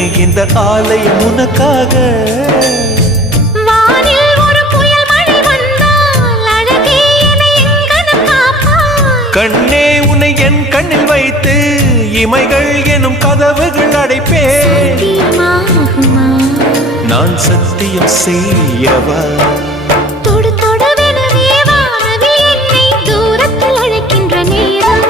இந்த ஆலயம் உனக்காக. வானில் ஒரு புயல் மழை வந்தால் அழகே என்னை எங்கனம் காப்பாய். கண்ணே உன்னை என் கண்ணில் வைத்து இமைகள் எனும் கதவுகள் அடைப்பேன். சத்தியமாகுமா? நான் சத்தியம் செய்யவா? தொடு தொடுவெனவே வானவில் என்னை தூரத்தில் அழைக்கின்ற நேரம்.